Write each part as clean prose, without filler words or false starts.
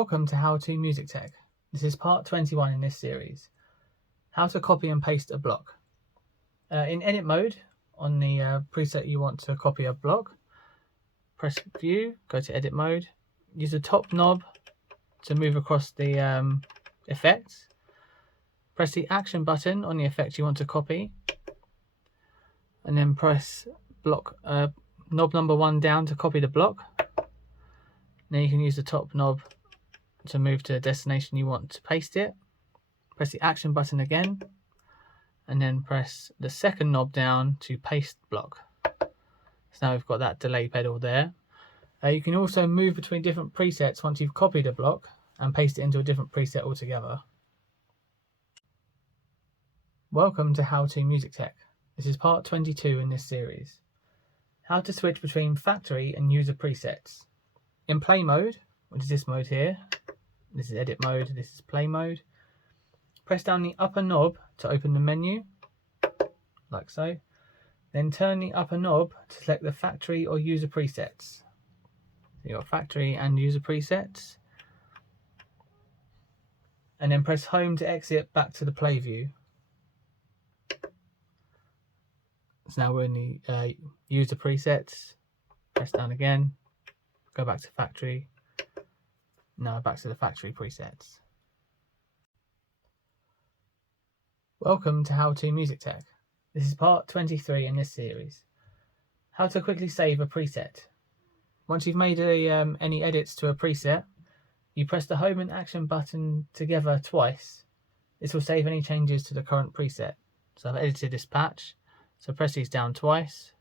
Welcome to How to Music Tech. This is part 21 in this series. How to copy and paste a block. In edit mode, on the preset you want to copy a block, press view, go to edit mode, use the top knob to move across the effects. Press the action button on the effect you want to copy, and then press knob number 1 down to copy the block. Then you can use the top knob to move to the destination you want to paste it. Press the action button again, and then press the second knob down to paste block. So now we've got that delay pedal there. You can also move between different presets once you've copied a block and paste it into a different preset altogether. Welcome to How to Music Tech. This is part 22 in this series. How to switch between factory and user presets. In play mode, which is this mode here, this is edit mode, this is play mode, press down the upper knob to open the menu, like so. Then turn the upper knob to select the factory or user presets. So you've got factory and user presets. And then press home to exit back to the play view. So now we're in the user presets. Press down again, go back to factory. Now back to the factory presets. Welcome to How to Music Tech. This is part 23 in this series. How to quickly save a preset. Once you've made any edits to a preset, you press the home and action button together twice. This will save any changes to the current preset. So I've edited this patch, so press these down twice.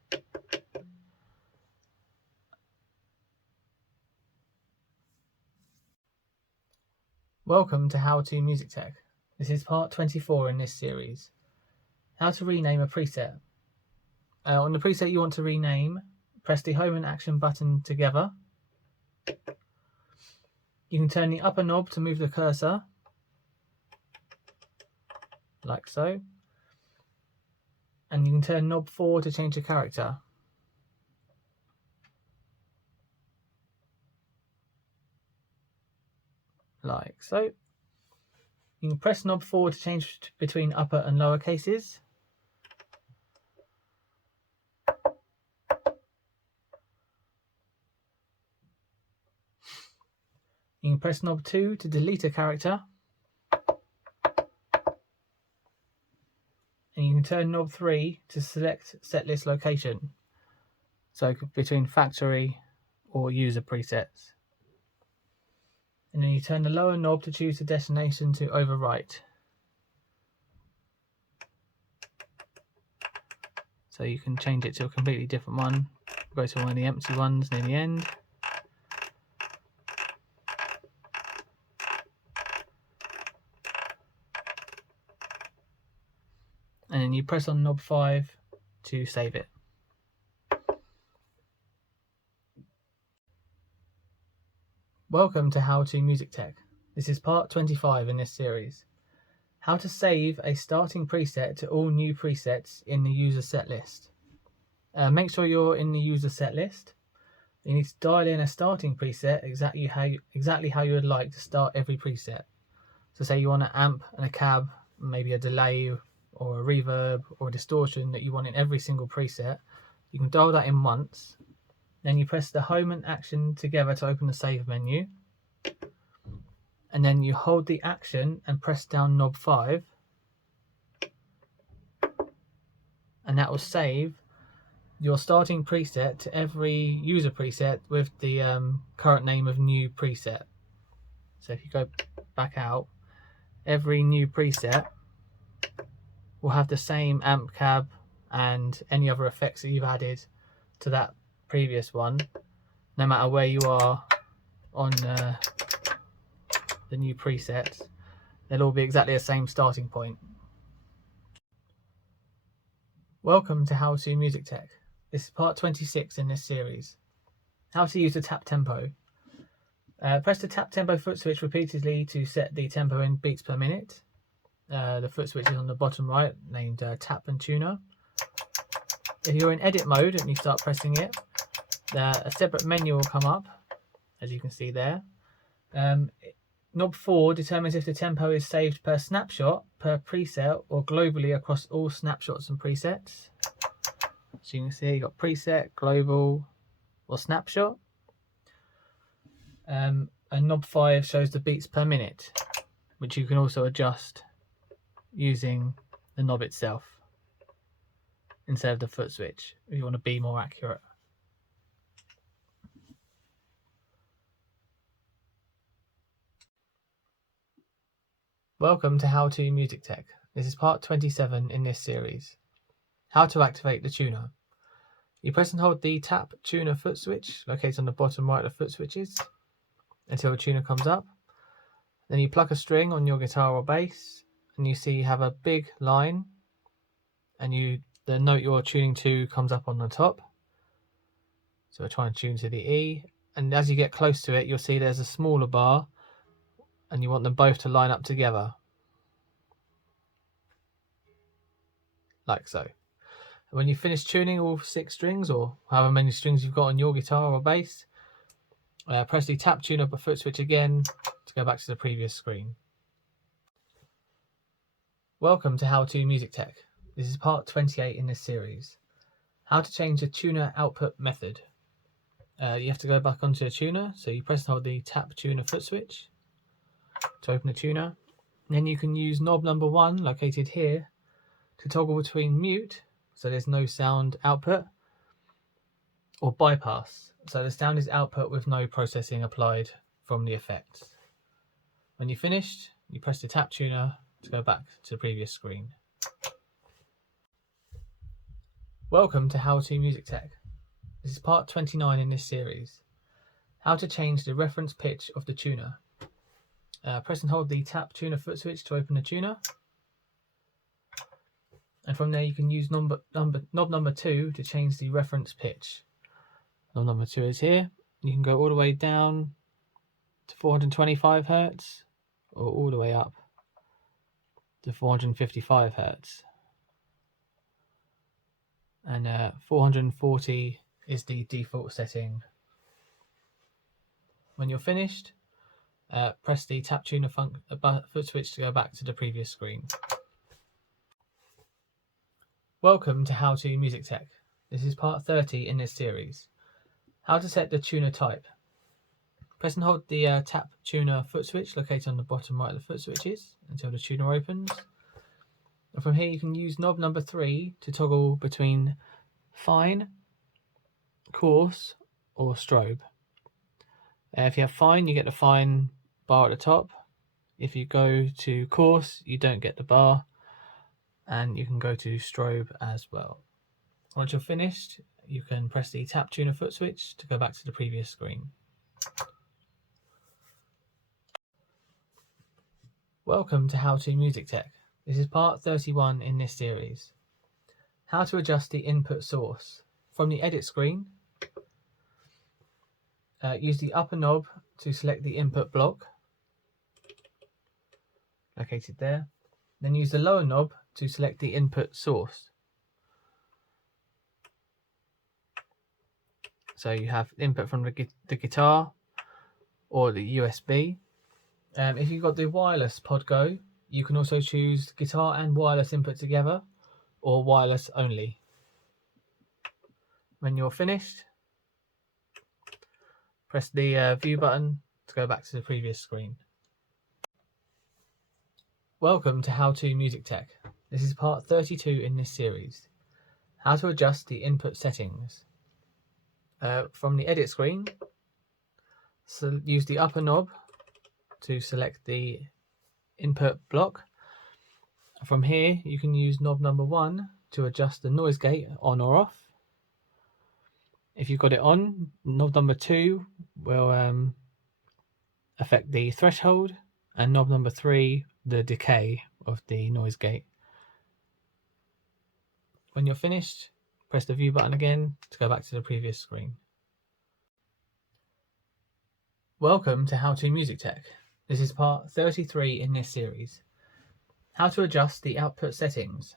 Welcome to How to Music Tech. This is part 24 in this series. How to rename a preset. On the preset you want to rename, press the home and action button together. You can turn the upper knob to move the cursor, like so. And you can turn knob 4 to change the character. Like so. You can press knob 4 to change between upper and lower cases. You can press knob 2 to delete a character. And you can turn knob 3 to select setlist location. So between factory or user presets. And then you turn the lower knob to choose the destination to overwrite. So you can change it to a completely different one. Go to one of the empty ones near the end. And then you press on knob 5 to save it. Welcome to How to Music Tech. This is part 25 in this series. How to save a starting preset to all new presets in the user set list. Make sure you're in the user set list. You need to dial in a starting preset exactly how you would like to start every preset. So say you want an amp and a cab, maybe a delay or a reverb or a distortion that you want in every single preset. You can dial that in once. Then you press the home and action together to open the save menu. And then you hold the action and press down knob 5. And that will save your starting preset to every user preset with the current name of new preset. So if you go back out, every new preset will have the same amp, cab and any other effects that you've added to that previous one, no matter where you are on the new presets. They'll all be exactly the same starting point. Welcome to How to Music Tech. This is part 26 in this series. How to use the tap tempo. Press the tap tempo foot switch repeatedly to set the tempo in beats per minute. The foot switch is on the bottom right, named tap and tuner. If you're in edit mode and you start pressing it, a separate menu will come up, as you can see there. Knob 4 determines if the tempo is saved per snapshot, per preset, or globally across all snapshots and presets. So you can see you've got preset, global, or snapshot. And knob 5 shows the beats per minute, which you can also adjust using the knob itself instead of the foot switch if you want to be more accurate. Welcome to How To Music Tech. This is part 27 in this series. How to activate the tuner. You press and hold the tap tuner foot switch located on the bottom right of the foot switches until the tuner comes up. Then you pluck a string on your guitar or bass and you see you have a big line and the note you're tuning to comes up on the top. So we're trying to tune to the E, and as you get close to it you'll see there's a smaller bar and you want them both to line up together, like so. And when you finish tuning all 6 strings, or however many strings you've got on your guitar or bass, press the tap tuner foot switch again to go back to the previous screen. Welcome to How To Music Tech. This is part 28 in this series. How to change the tuner output method. You have to go back onto the tuner, so you press and hold the tap tuner foot switch to open the tuner. And then you can use knob number 1 located here to toggle between mute, so there's no sound output, or bypass, so the sound is output with no processing applied from the effects. When you're finished, you press the tap tuner to go back to the previous screen. Welcome to How To Music Tech. This is part 29 in this series. How to change the reference pitch of the tuner. Press and hold the tap tuner foot switch to open the tuner. And from there you can use knob number 2 to change the reference pitch. Knob number 2 is here. You can go all the way down to 425 Hz or all the way up to 455 Hz. And 440 is the default setting. When you're finished, press the tap tuner foot switch to go back to the previous screen. Welcome to How To Music Tech. This is part 30 in this series. How to set the tuner type. Press and hold the tap tuner foot switch located on the bottom right of the foot switches until the tuner opens. And from here you can use knob number 3 to toggle between fine, coarse, or strobe. If you have fine, you get the fine bar at the top. If you go to coarse, you don't get the bar, and you can go to strobe as well. Once you're finished, you can press the tap tuner foot switch to go back to the previous screen. Welcome to How To Music Tech. This is part 31 in this series. How to adjust the input source. From the edit screen, use the upper knob to select the input block, located there. Then use the lower knob to select the input source. So you have input from the guitar or the USB. If you've got the wireless pod go, you can also choose guitar and wireless input together, or wireless only. When you're finished, press the view button to go back to the previous screen. Welcome to How To Music Tech. This is part 32 in this series. How to adjust the input settings. From the edit screen, so use the upper knob to select the input block. From here you can use knob number 1 to adjust the noise gate on or off. If you've got it on, knob number 2 will affect the threshold, and knob number 3 the decay of the noise gate. When you're finished, press the view button again to go back to the previous screen. Welcome to How To Music Tech. This is part 33 in this series. How to adjust the output settings.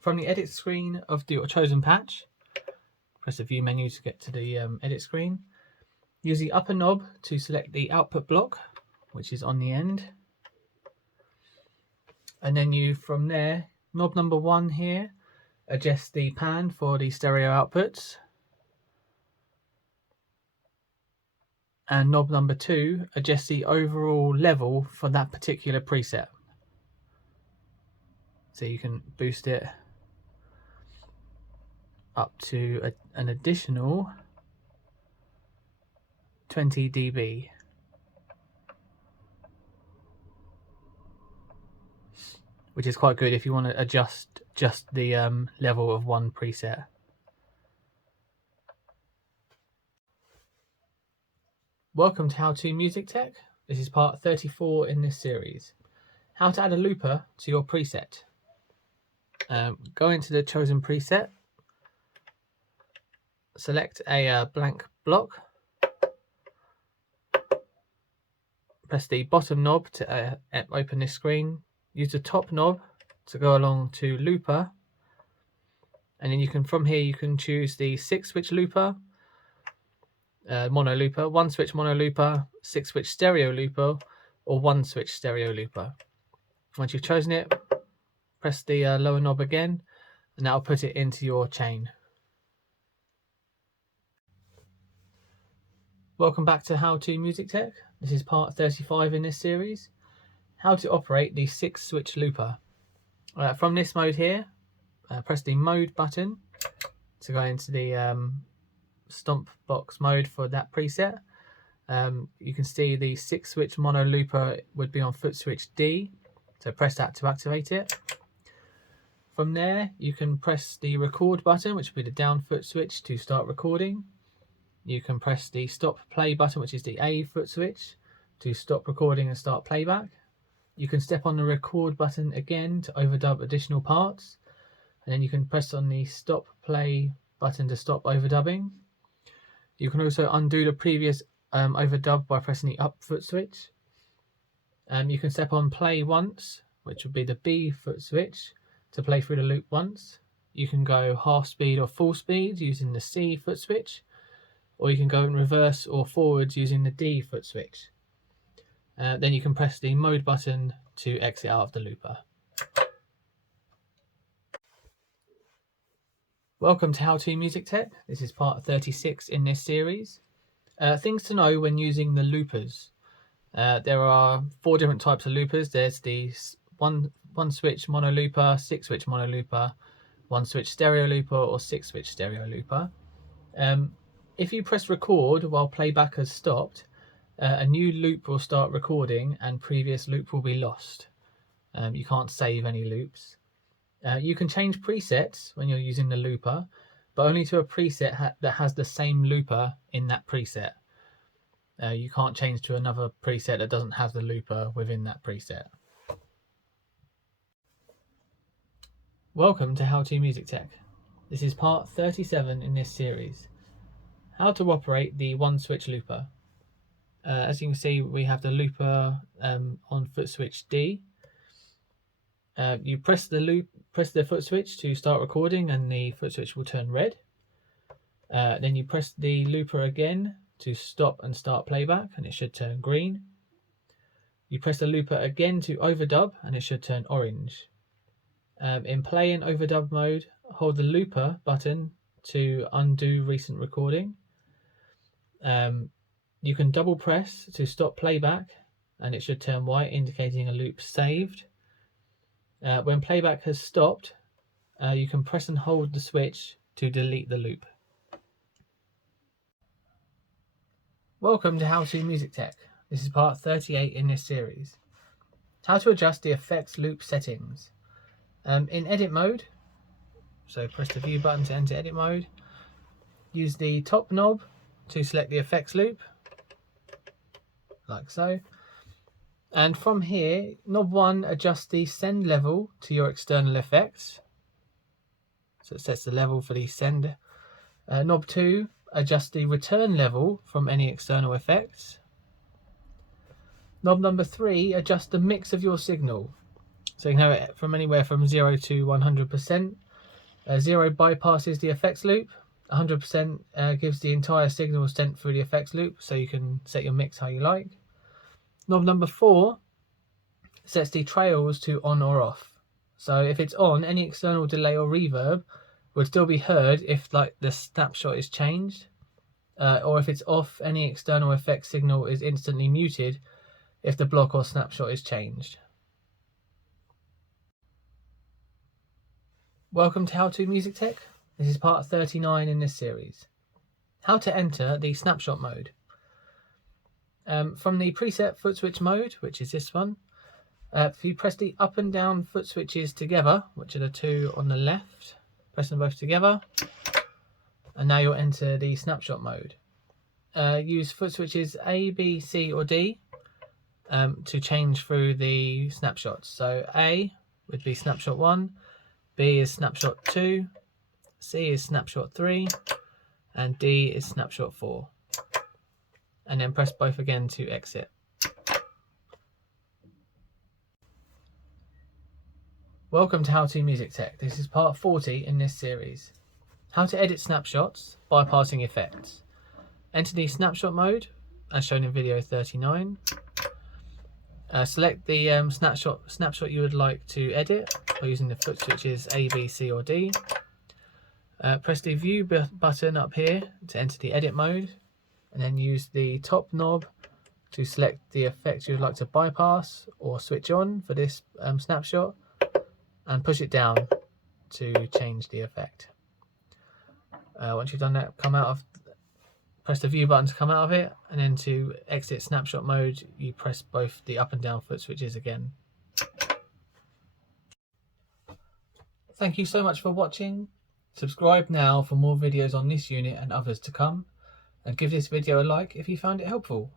From the edit screen of your chosen patch, press the view menu to get to the edit screen. Use the upper knob to select the output block, which is on the end. And then you, from there, knob number 1 here, adjust the pan for the stereo outputs. And knob number 2, adjust the overall level for that particular preset. So you can boost it up to an additional 20 dB. Which is quite good if you want to adjust just the level of one preset. Welcome to How To Music Tech. This is part 34 in this series. How to add a looper to your preset. Go into the chosen preset, select a blank block, press the bottom knob to open this screen. Use the top knob to go along to looper, and then you can, from here, you can choose the 6-switch looper, mono looper, 1-switch mono looper, 6-switch stereo looper, or 1-switch stereo looper. Once you've chosen it, press the lower knob again, and that'll put it into your chain. Welcome back to How To Music Tech. This is part 35 in this series. How to operate the 6-switch looper. From this mode here, press the mode button to go into the stomp box mode for that preset. You can see the 6-switch mono looper would be on foot switch D, so press that to activate it. From there, you can press the record button, which will be the down foot switch, to start recording. You can press the stop play button, which is the A foot switch, to stop recording and start playback. You can step on the record button again to overdub additional parts, and then you can press on the stop play button to stop overdubbing. You can also undo the previous overdub by pressing the up foot switch. You can step on play once, which would be the B foot switch, to play through the loop once. You can go half speed or full speed using the C foot switch, or you can go in reverse or forwards using the D foot switch. Then you can press the mode button to exit out of the looper. Welcome to How To Music Tech. This is part 36 in this series. Things to know when using the loopers. There are 4 different types of loopers. There's the one switch mono looper, 6-switch mono looper, 1-switch stereo looper, or 6-switch stereo looper. If you press record while playback has stopped, a new loop will start recording and previous loop will be lost. You can't save any loops. You can change presets when you're using the looper, but only to a preset that has the same looper in that preset. You can't change to another preset that doesn't have the looper within that preset. Welcome to How To Music Tech. This is part 37 in this series. How to operate the 1-switch looper. As you can see, we have the looper on foot switch D. You press the foot switch to start recording, and the foot switch will turn red. Then you press the looper again to stop and start playback, and it should turn green. You press the looper again to overdub, and it should turn orange. In play and overdub mode, hold the looper button to undo recent recording. You can double press to stop playback, and it should turn white, indicating a loop saved. When playback has stopped, you can press and hold the switch to delete the loop. Welcome to How To Music Tech. This is part 38 in this series. How to adjust the effects loop settings. In edit mode, so press the view button to enter edit mode. Use the top knob to select the effects loop, like so. And from here, knob 1 adjusts the send level to your external effects. So it sets the level for the send. Knob 2 adjusts the return level from any external effects. Knob number 3 adjusts the mix of your signal. So you can have it from anywhere from 0 to 100%. 0 bypasses the effects loop, 100% gives the entire signal sent through the effects loop, so you can set your mix how you like. Knob number 4 sets the trails to on or off. So if it's on, any external delay or reverb would still be heard if like the snapshot is changed, or if it's off, any external effect signal is instantly muted if the block or snapshot is changed. Welcome to How To Music Tech. This is part 39 in this series. How to enter the snapshot mode. From the preset foot switch mode, which is this one, if you press the up and down foot switches together, which are the two on the left, press them both together, and now you'll enter the snapshot mode. Use foot switches A, B, C or D to change through the snapshots. So A would be snapshot 1, B is snapshot 2, C is snapshot 3, and D is snapshot 4. And then press both again to exit. Welcome to How To Music Tech. This is part 40 in this series. How to edit snapshots, bypassing effects. Enter the snapshot mode, as shown in video 39. Select the snapshot you would like to edit by using the foot switches A, B, C or D. Press the view button up here to enter the edit mode, and then use the top knob to select the effect you would like to bypass or switch on for this snapshot, and push it down to change the effect. Once you've done that, press the view button to come out of it, and then to exit snapshot mode you press both the up and down foot switches again. Thank you so much for watching. Subscribe now for more videos on this unit and others to come, and give this video a like if you found it helpful.